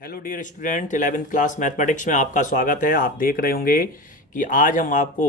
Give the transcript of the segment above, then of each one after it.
Hello dear student, 11th class mathematics में आपका स्वागत है। आप देख रहे होंगे कि आज हम आपको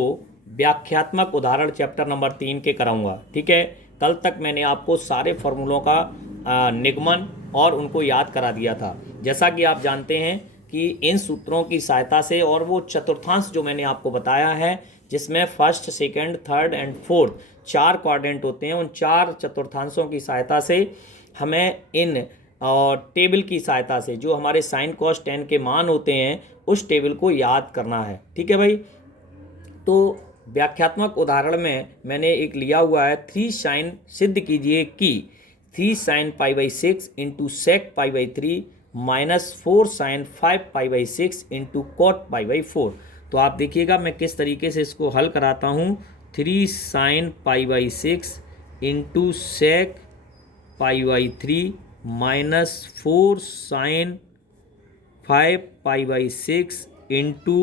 व्याख्यात्मक उदाहरण चैप्टर नंबर 3 के कराऊंगा। ठीक है, कल तक मैंने आपको सारे फॉर्मूलों का निगमन और उनको याद करा दिया था। जैसा कि आप जानते हैं कि इन सूत्रों की सहायता से और वो चतुर्थांश जो मैंने आपको बताया है, जिसमें first, second, third and fourth 4 quadrant होते हैं, उन 4 चतुर्थांशों की सहायता से हमें इन और टेबल की सहायता से जो हमारे साइन कॉस टेन के मान होते हैं उस टेबल को याद करना है। ठीक है भाई। तो व्याख्यात्मक उदाहरण में मैंने एक लिया हुआ है 3 साइन, सिद्ध कीजिए कि 3 sine pi by 6 into sec pi by 3 minus 4 sine 5 pi by 6 into cot pi by 4। तो आप देखिएगा मैं किस तरीके से इसको हल कराता हूँ। 3 sine pi by 6 into sec pi by 3 minus 4 sine 5 pi by 6 into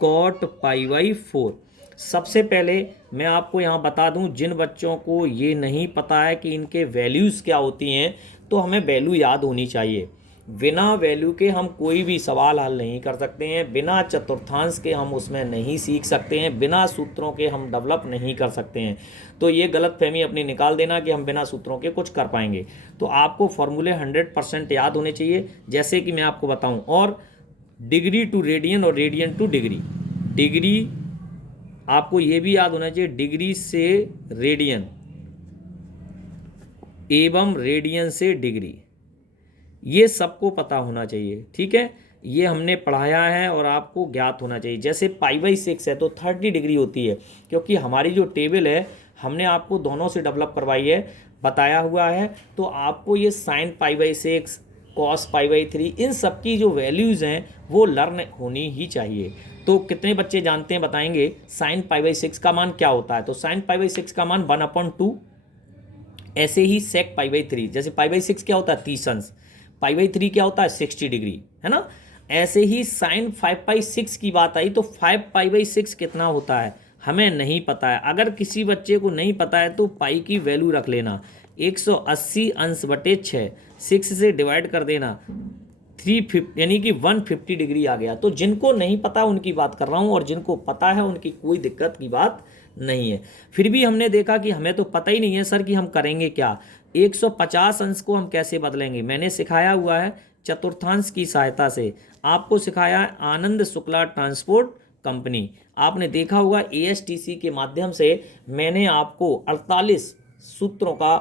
cot pi by 4। सबसे पहले मैं आपको यहाँ बता दूँ, जिन बच्चों को ये नहीं पता है कि इनके वैल्यूज़ क्या होती हैं, तो हमें वैल्यू याद होनी चाहिए। बिना वैल्यू के हम कोई भी सवाल हल नहीं कर सकते हैं, बिना चतुर्थांश के हम उसमें नहीं सीख सकते हैं, बिना सूत्रों के हम डेवलप नहीं कर सकते हैं। तो ये गलतफहमी अपनी निकाल देना कि हम बिना सूत्रों के कुछ कर पाएंगे। तो आपको फॉर्मूले 100% याद होने चाहिए, जैसे कि मैं आपको बताऊं। और डिग्री टू रेडियन और रेडियन टू डिग्री, डिग्री आपको ये भी याद होना चाहिए, डिग्री से रेडियन एवं रेडियन से डिग्री, ये सबको पता होना चाहिए। ठीक है, ये हमने पढ़ाया है और आपको ज्ञात होना चाहिए। जैसे पाई बाई 6 है तो 30 डिग्री होती है, क्योंकि हमारी जो टेबल है हमने आपको दोनों से डेवलप करवाई है, बताया हुआ है। तो आपको ये sign pi by 6, cos pi by 3, इन सब की जो वैल्यूज़ हैं वो लर्न होनी ही चाहिए। तो कितने बच्चे जानते हैं बताएंगे साइन पाई बाई 6 का मान क्या होता है? तो साइन पाई बाई 6 का मान 1/2। ऐसे ही सेक पाई बाई 3, जैसे पाई बाई 6 क्या होता है? 30 अंश। पाई बाई 3 क्या होता है? 60 डिग्री, है ना। ऐसे ही साइन 5 पाई 6 की बात आई तो 5 पाई बाई 6 कितना होता है हमें नहीं पता है। अगर किसी बच्चे को नहीं पता है तो पाई की वैल्यू रख लेना, 180 अंश बटे 6, 6 से डिवाइड कर देना, 350 यानी कि 150 डिग्री आ गया। तो जिनको नहीं पता उनकी बात कर रहा हूँ, और जिनको पता है उनकी कोई दिक्कत की बात नहीं है। फिर भी हमने देखा कि हमें तो पता ही नहीं है सर कि हम करेंगे क्या, 150 अंश को हम कैसे बदलेंगे। मैंने सिखाया हुआ है चतुर्थांश की सहायता से, आपको सिखाया है आनंद शुक्ला ट्रांसपोर्ट कंपनी। आपने देखा होगा एएसटीसी के माध्यम से मैंने आपको 48 सूत्रों का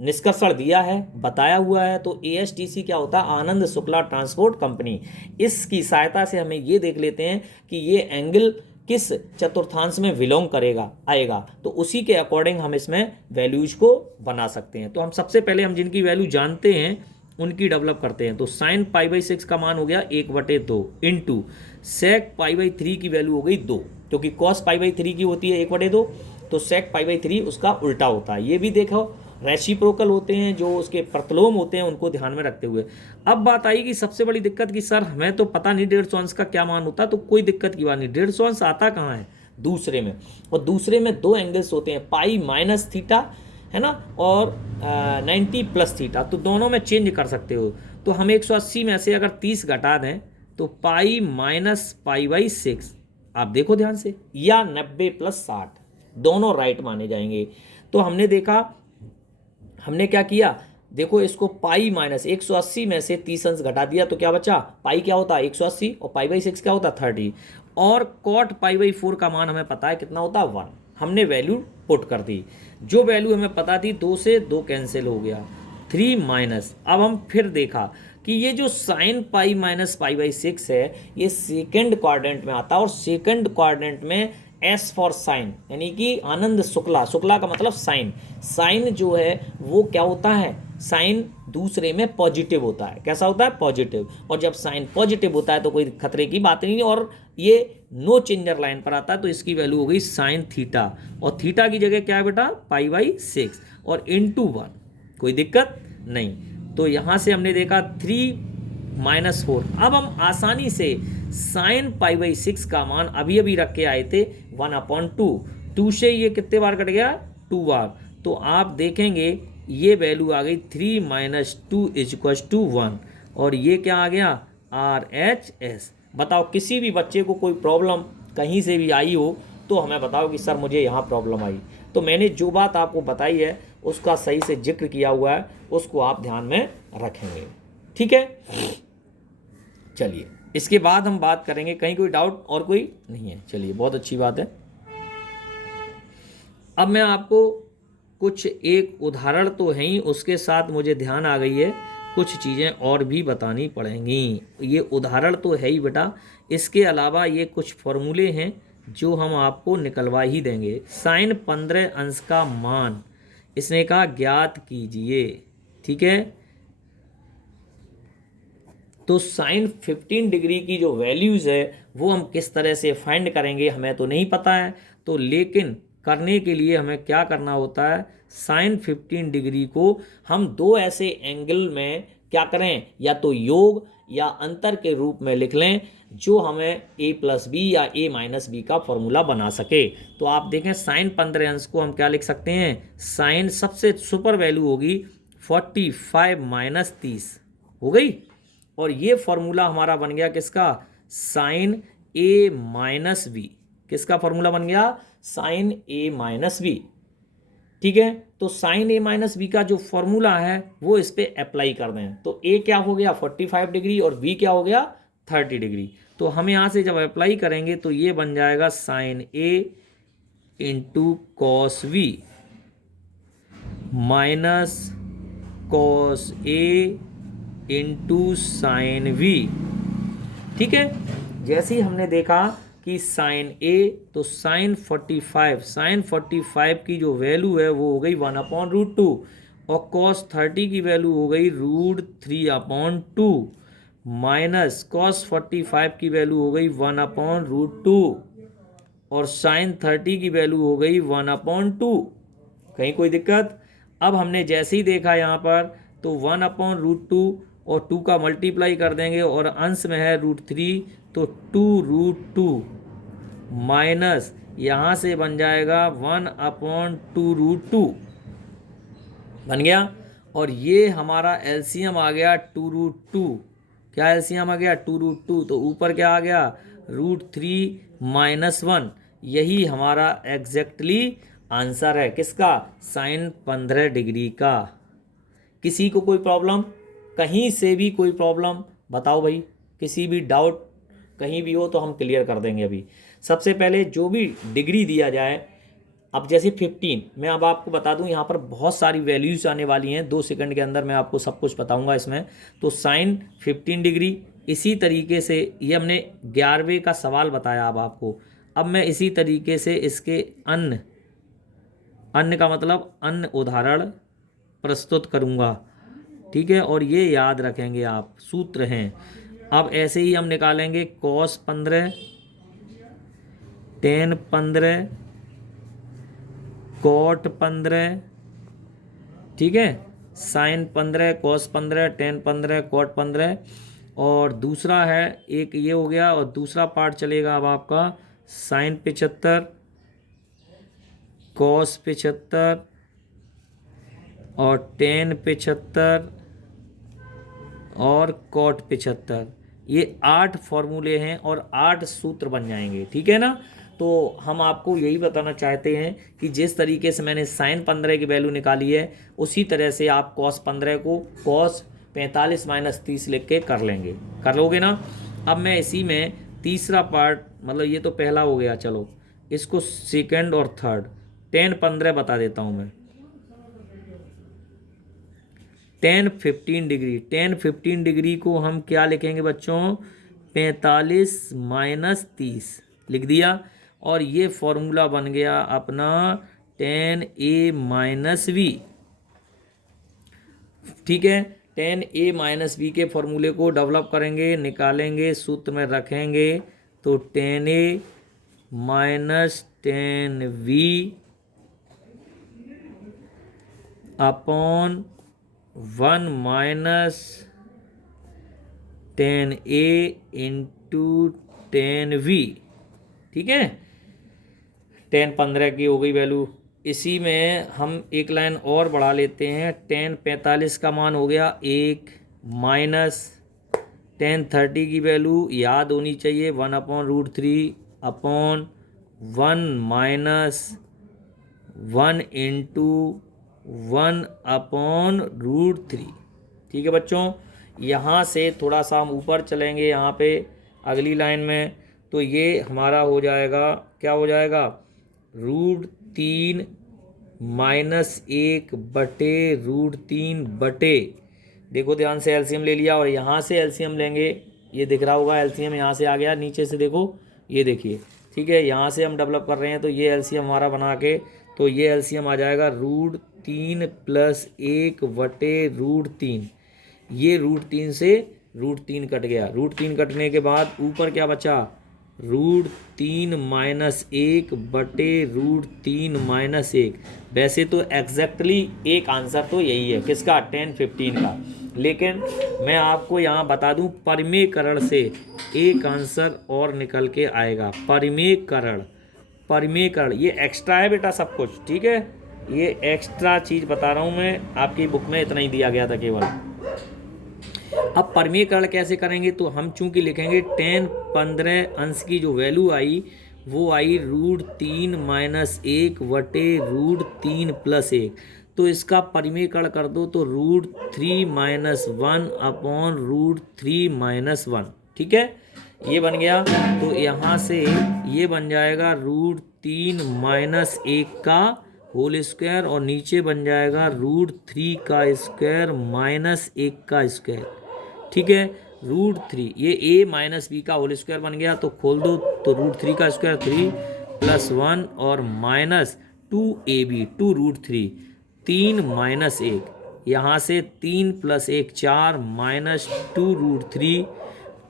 निष्कर्षण दिया है, बताया हुआ है। तो एएसटीसी क्या होता है? Anand Shukla transport company. इसकी सहायता से हमें ये देख लेते हैं कि ये एंगल किस चतुर्थांश में बिलोंग करेगा, आएगा, तो उसी के अकॉर्डिंग हम इसमें वैल्यूज को बना सकते हैं। तो हम सबसे पहले हम जिनकी वैल्यू जानते हैं उनकी डेवलप करते हैं। तो साइन पाई बाई 6 का मान हो गया 1/2 इंटू सेक पाई बाई 3 की वैल्यू हो गई 2, क्योंकि कॉस पाई बाई 3 की होती है 1/2, तो सेक पाई बाई 3 उसका उल्टा होता है। ये भी देखो रेसिप्रोकल होते हैं, जो उसके प्रतिलोम होते हैं उनको ध्यान में रखते हुए। अब बात आई कि सबसे बड़ी दिक्कत कि सर हमें तो पता नहीं 150 अंश का क्या मान होता, तो कोई दिक्कत की बात नहीं। 150 अंश आता कहाँ है? दूसरे में। और दूसरे में 2 एंगल्स होते हैं, पाई माइनस थीटा, है ना, और 90 प्लस थीटा, तो दोनों में चेंज कर सकते हो। तो हम 180 में से अगर 30 घटा दें तो पाई माइनस पाई बाई 6, आप देखो ध्यान से, या 90 प्लस 60, दोनों राइट माने जाएंगे। तो हमने देखा, हमने क्या किया, देखो इसको पाई माइनस 180 में से 30 अंश घटा दिया तो क्या बचा? पाई क्या होता है? 180, और पाई बाई 6 क्या होता है? 30। और कॉट पाई बाई 4 का मान हमें पता है कितना होता है? 1। हमने वैल्यू पुट कर दी, जो वैल्यू हमें पता थी 2 से 2 कैंसिल हो गया, 3 माइनस। अब हम फिर देखा कि ये जो sine pi minus pi by 6 है ये सेकेंड क्वाड्रेंट में आता है, और सेकेंड क्वाड्रेंट में एस फॉर साइन, यानी कि आनंद शुक्ला, शुक्ला का मतलब साइन, साइन जो है वो क्या होता है? साइन दूसरे में पॉजिटिव होता है। कैसा होता है? पॉजिटिव। और जब साइन पॉजिटिव होता है तो कोई खतरे की बात नहीं, और ये नो चेंजर लाइन पर आता है, तो इसकी वैल्यू हो गई साइन थीटा, और थीटा की जगह क्या है बेटा? पाई बाई 6 और इंटू 1, कोई दिक्कत नहीं। तो यहाँ से हमने देखा 3 माइनस 4। अब हम आसानी से साइन पाई बाई 6 का मान अभी अभी रख के आए थे 1/2, 2 से ये कितने बार कट गया? 2 बार। तो आप देखेंगे ये वैल्यू आ गई 3 माइनस 2 इज इक्वल टू 1, और ये क्या आ गया RHS। बताओ किसी भी बच्चे को कोई प्रॉब्लम कहीं से भी आई हो तो हमें बताओ कि सर मुझे यहाँ प्रॉब्लम आई। तो मैंने जो बात आपको बताई है उसका सही से जिक्र किया हुआ है, उसको आप ध्यान में रखेंगे। ठीक है, चलिए इसके बाद हम बात करेंगे, कहीं कोई डाउट और कोई नहीं है? चलिए बहुत अच्छी बात है। अब मैं आपको कुछ एक उदाहरण तो है ही, उसके साथ मुझे ध्यान आ गई है कुछ चीज़ें और भी बतानी पड़ेंगी। ये उदाहरण तो है ही बेटा, इसके अलावा ये कुछ फॉर्मूले हैं जो हम आपको निकलवा ही देंगे। साइन 15 अंश का मान इसने कहा ज्ञात कीजिए। ठीक है, तो साइन 15 डिग्री की जो वैल्यूज़ है वो हम किस तरह से फाइंड करेंगे हमें तो नहीं पता है, तो लेकिन करने के लिए हमें क्या करना होता है, साइन 15 डिग्री को हम दो ऐसे एंगल में क्या करें, या तो योग या अंतर के रूप में लिख लें जो हमें a+b या a-b का फॉर्मूला बना सके। तो आप देखें साइन 15 अंश को हम क्या लिख सकते हैं, साइन सबसे सुपर वैल्यू होगी 45 - 30 हो गई, और ये फॉर्मूला हमारा बन गया किसका, साइन a-b। किसका फॉर्मूला बन गया, साइन a-b। ठीक है, तो साइन a-b का जो फॉर्मूला है वो इस पे अप्लाई कर दें, तो a क्या हो गया 45 डिग्री और b क्या हो गया 30 डिग्री। तो हम यहाँ से जब अप्लाई करेंगे तो ये बन जाएगा sine a into cos v minus cos a into sine v। ठीक है, जैसे ही हमने देखा कि साइन a, तो साइन 45 की जो वैल्यू है वो हो गई 1/√2 और कॉस 30 की वैल्यू हो गई √3/2 माइनस कॉस 45 की वैल्यू हो गई 1/√2 और साइन 30 की वैल्यू हो गई 1/2। कहीं कोई दिक्कत? अब हमने जैसे ही देखा यहाँ पर तो 1/√2 और 2 का मल्टीप्लाई कर देंगे और अंश में है √3 तो 2√2 माइनस यहाँ से बन जाएगा 1/2√2 बन गया, और ये हमारा एलसीएम आ गया 2√2। क्या एलसीएम आ गया 2√2, तो ऊपर क्या आ गया √3 - 1। यही हमारा एग्जैक्टली आंसर है किसका, साइन 15 डिग्री का। किसी को कोई प्रॉब्लम, कहीं से भी कोई प्रॉब्लम बताओ भाई, किसी भी डाउट कहीं भी हो तो हम क्लियर कर देंगे। अभी सबसे पहले जो भी डिग्री दिया जाए, अब जैसे 15, मैं अब आपको बता दूं यहाँ पर बहुत सारी वैल्यूज आने वाली हैं, 2 सेकंड के अंदर मैं आपको सब कुछ बताऊंगा इसमें। तो साइन 15 डिग्री, इसी तरीके से ये हमने 11वें का सवाल बताया अब आपको। अब मैं इसी तरीके से इसके अन्य का मतलब अन्य उदाहरण प्रस्तुत करूंगा। ठीक है, और ये याद रखेंगे आप, सूत्र हैं। अब ऐसे ही हम निकालेंगे कॉस 15, टेन 15, कॉट 15, ठीक है, साइन 15, कॉस 15, टेन 15, कॉट 15, और दूसरा है एक ये हो गया, और दूसरा पार्ट चलेगा अब आपका साइन 75, कॉस 75 और टेन 75 और कॉट 75। ये 8 फॉर्मूले हैं और 8 सूत्र बन जाएंगे। ठीक है ना, तो हम आपको यही बताना चाहते हैं कि जिस तरीके से मैंने साइन 15 की वैल्यू निकाली है उसी तरह से आप कॉस 15 को कॉस 45 - 30 लिख के कर लेंगे, कर लोगे ना। अब मैं इसी में तीसरा पार्ट, मतलब ये तो पहला हो गया, चलो इसको सेकंड और थर्ड, टेन 15 बता देता हूँ मैं। टेन 15 डिग्री को हम क्या लिखेंगे बच्चों, 45 - 30 लिख दिया, और ये फॉर्मूला बन गया अपना टेन a - b। ठीक है, टेन a - b के फॉर्मूले को डेवलप करेंगे, निकालेंगे, सूत्र में रखेंगे, तो ten a - ten v upon 1 - ten a into ten v। ठीक है, टेन 15 की हो गई वैल्यू। इसी में हम एक लाइन और बढ़ा लेते हैं, टेन 45 का मान हो गया 1 माइनस टेन 30 की वैल्यू याद होनी चाहिए 1/√3 अपॉन 1 माइनस 1 इंटू 1/√3। ठीक है बच्चों, यहाँ से थोड़ा सा हम ऊपर चलेंगे यहाँ पे अगली लाइन में, तो ये हमारा हो जाएगा, क्या हो जाएगा, √3 माइनस 1/√3 बटे, देखो ध्यान से एलसीएम ले लिया और यहाँ से एलसीएम लेंगे, ये दिख रहा होगा एलसीएम यहाँ से आ गया, नीचे से देखो ये देखिए, ठीक है, यहाँ से हम डेवलप कर रहे हैं तो ये एलसीएम हमारा बना के, तो ये एलसीएम आ जाएगा √3 + 1/√3। ये √3 से √3 कट गया, √3 कटने के बाद ऊपर क्या बचा, √3 माइनस 1/√3 माइनस 1। वैसे तो एग्जैक्टली एक आंसर तो यही है, किसका, 10 15 का, लेकिन मैं आपको यहाँ बता दूँ परिमेयकरण से एक आंसर और निकल के आएगा। परिमेयकरण, परिमेयकरण ये एक्स्ट्रा है बेटा सब कुछ, ठीक है, ये एक्स्ट्रा चीज़ बता रहा हूँ मैं, आपकी बुक में इतना ही दिया गया था केवल। अब परिमेयकरण कैसे करेंगे, तो हम चूंकि लिखेंगे 10 15 अंश की जो वैल्यू आई वो आई √3 माइनस 1/√3 + 1, तो इसका परिमेयकरण कर दो तो √3 माइनस 1/√3 माइनस 1, ठीक है, ये बन गया। तो यहाँ से ये बन जाएगा √3 माइनस 1 का होल स्क्वायर और नीचे बन जाएगा √3 का स्क्वायर माइनस 1 का स्क्वायर, ठीक है, √3 ये a माइनस बी का होल स्क्वायर बन गया, तो खोल दो तो √3 का स्क्वायर 3 + 1 और माइनस 2ab 2√3 3 माइनस 1, यहाँ से 3 + 1 4 माइनस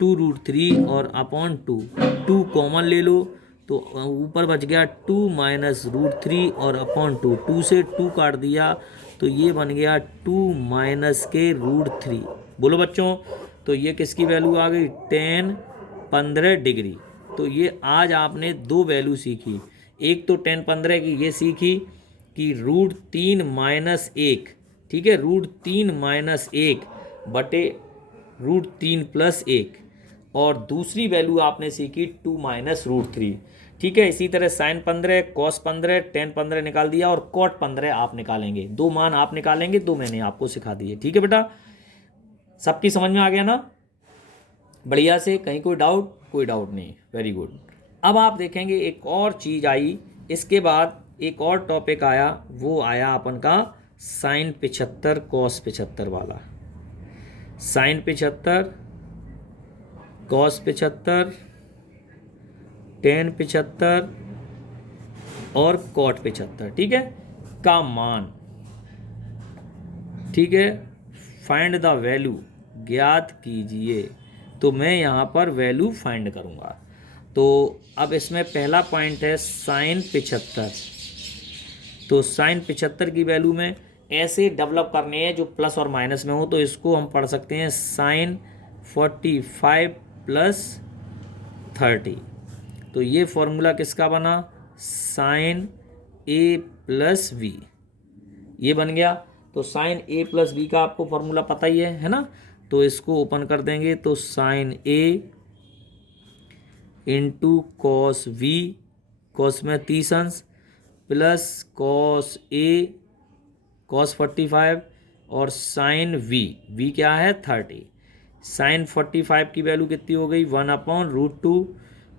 2√3 और अपॉन 2 कॉमन ले लो तो ऊपर बच गया 2 माइनस √3 और अपॉन 2 से 2 काट दिया तो ये बन गया 2 माइनस के √3। बोलो बच्चों, तो ये किसकी वैल्यू आ गई, 10 15 डिग्री। तो ये आज आपने दो वैल्यू सीखी, एक तो 10 15 की ये सीखी कि √3 माइनस 1, ठीक है, √3 माइनस 1 बटे √3 + 1, और दूसरी वैल्यू आपने सीखी 2 माइनस √3, ठीक है। इसी तरह साइन 15 कॉस 15 टेन 15 निकाल दिया और कॉट 15 आप निकालेंगे, दो मान आप निकालेंगे, दो मैंने आपको सिखा दिए, ठीक है बेटा, सबकी समझ में आ गया ना, बढ़िया से, कहीं कोई डाउट, कोई डाउट नहीं, वेरी गुड। अब आप देखेंगे एक और चीज़ आई, इसके बाद एक और टॉपिक आया, वो आया अपन का साइन 75 कॉस 75 वाला, साइन 75 कॉस 75 टेन 75 और कॉट 75, ठीक है, का मान, ठीक है, फाइंड द वैल्यू, ज्ञात कीजिए। तो मैं यहाँ पर वैल्यू फाइंड करूँगा। तो अब इसमें पहला पॉइंट है साइन 75, तो साइन 75 की वैल्यू में ऐसे डेवलप करने हैं जो प्लस और माइनस में हो, तो इसको हम पढ़ सकते हैं साइन 45 + 30। तो ये फॉर्मूला किसका बना, साइन a + v, ये बन गया। तो साइन a + v का आपको फॉर्मूला पता ही है ना, तो इसको ओपन कर देंगे तो sine a into cos v, cos में 30 अंश, प्लस कॉस a कॉस 45 और साइन v क्या है 30। साइन 45 की वैल्यू कितनी हो गई 1/√2,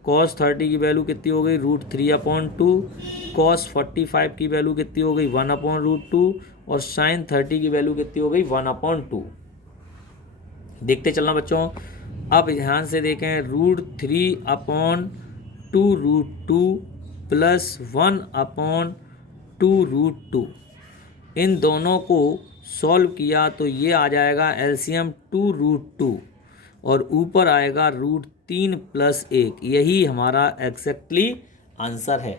कॉस 30 की वैल्यू कितनी हो गई √3/2, कॉस 45 की वैल्यू कितनी हो गई 1/√2 और साइन 30 की वैल्यू कितनी हो गई 1/2। देखते चलना बच्चों, अब ध्यान से देखें, √3/2√2 + 1/2√2, इन दोनों को सॉल्व किया तो ये आ जाएगा एलसीएम 2√2 और ऊपर आएगा √3 + 1, यही हमारा एग्जैक्टली आंसर है।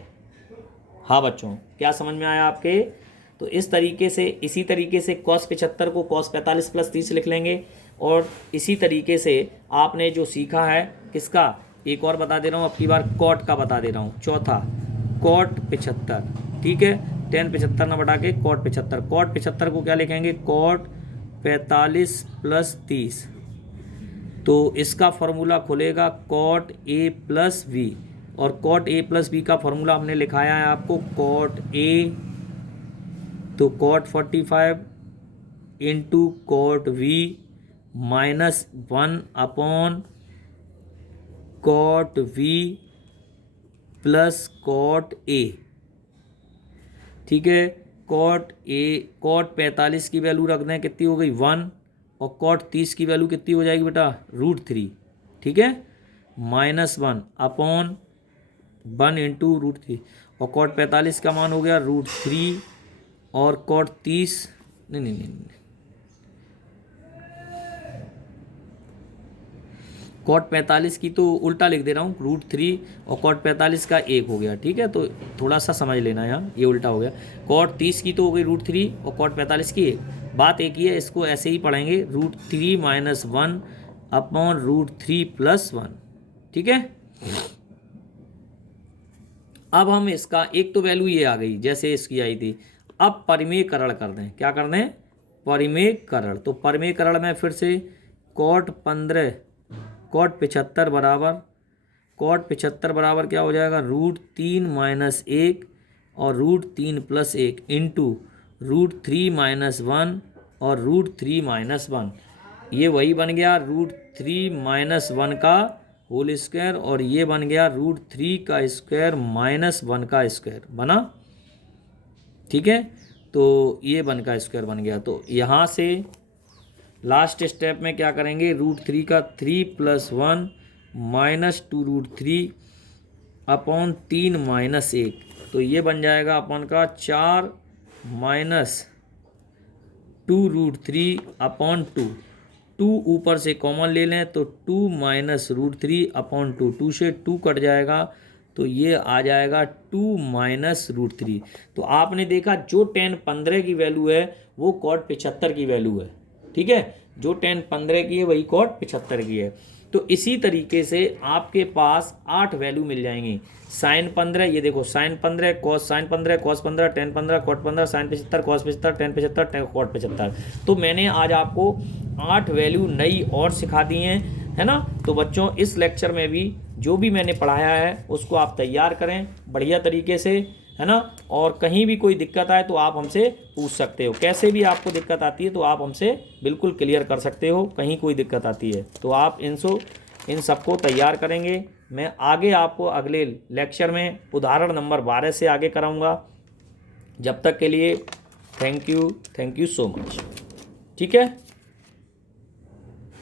हाँ बच्चों, क्या समझ में आया आपके? तो इस तरीके से, इसी तरीके से cos 75 को cos 45 + 30 लिख लेंगे, और इसी तरीके से आपने जो सीखा है किसका, एक और बता दे रहा हूँ, अब की बार कॉट का बता दे रहा हूँ, चौथा कॉट 75, ठीक है, टेन 75 ना बढ़ा के कॉट 75। कॉट 75 को क्या लिखेंगे, कॉट 45 + 30, तो इसका फॉर्मूला खुलेगा कॉट ए प्लस वी, और कॉट ए प्लस बी का फॉर्मूला हमने लिखाया है आपको कॉट ए, तो cot 45 into cot V minus 1 upon cot V plus cot A. ठीक है, कॉट 45 की वैल्यू रख दें, कितनी हो गई 1, और कॉट 30 की वैल्यू कितनी हो जाएगी बेटा √3। ठीक है, -1 अपॉन 1 इंटू √3, और कॉट 45 का मान हो गया √3, और कॉट 30 नहीं, कॉट 45 की तो उल्टा लिख दे रहा हूँ √3, और कॉट 45 का 1 हो गया। ठीक है, तो थोड़ा सा समझ लेना यहाँ, ये उल्टा हो गया। कॉट 30 की तो हो गई √3 और कॉट 45 की 1, बात एक ही है, इसको ऐसे ही पढ़ेंगे √3 - 1 अपॉन √3 + 1। ठीक है, अब हम इसका एक तो वैल्यू ये आ गई जैसे इसकी आई थी, अब परिमेयकरण कर दें। क्या कर दें? परिमेयकरण। तो परिमेयकरण में फिर से कॉट 15 कॉट 75 बराबर, कॉट 75 बराबर क्या हो जाएगा √3 - 1 और √3 + 1 इंटू √3 - 1 और √3 - 1। ये वही बन गया √3 - 1 का होल स्क्वायर, और ये बन गया √3 का स्क्वायर -1 का स्क्वायर बना। ठीक है, तो ये 1 का स्क्वायर बन गया। तो यहाँ से लास्ट स्टेप में क्या करेंगे, √3 का 3 + 1 -2 √3 अपॉन 3 - 1, तो ये बन जाएगा अपन का 4 - 2 √3 अपॉन 2। 2 ऊपर से कॉमन ले लें तो 2 - √3 अपॉन 2, 2 से 2 कट जाएगा, तो ये आ जाएगा 2 - √3। तो आपने देखा जो tan 15 की वैल्यू है वो cot 75 की वैल्यू है। ठीक है, जो tan 15 की है वही cot 75 की है। तो इसी तरीके से आपके पास 8 वैल्यू मिल जाएंगी। sin 15, ये देखो sin 15 cos sin 15 cos 15 tan 15 cot 15 sin 75 cos 75 tan 75 cot 75। तो मैंने आज आपको 8 वैल्यू नई और सिखा दी हैं, है ना। तो बच्चों इस लेक्चर में भी जो भी मैंने पढ़ाया है उसको आप तैयार करें बढ़िया तरीके से, है ना। और कहीं भी कोई दिक्कत आए तो आप हमसे पूछ सकते हो, कैसे भी आपको दिक्कत आती है तो आप हमसे बिल्कुल क्लियर कर सकते हो, कहीं कोई दिक्कत आती है तो आप इन सबको तैयार करेंगे। मैं आगे आपको अगले लेक्चर में उदाहरण नंबर 12 से आगे कराऊंगा। जब तक के लिए थैंक यू सो मच। ठीक है।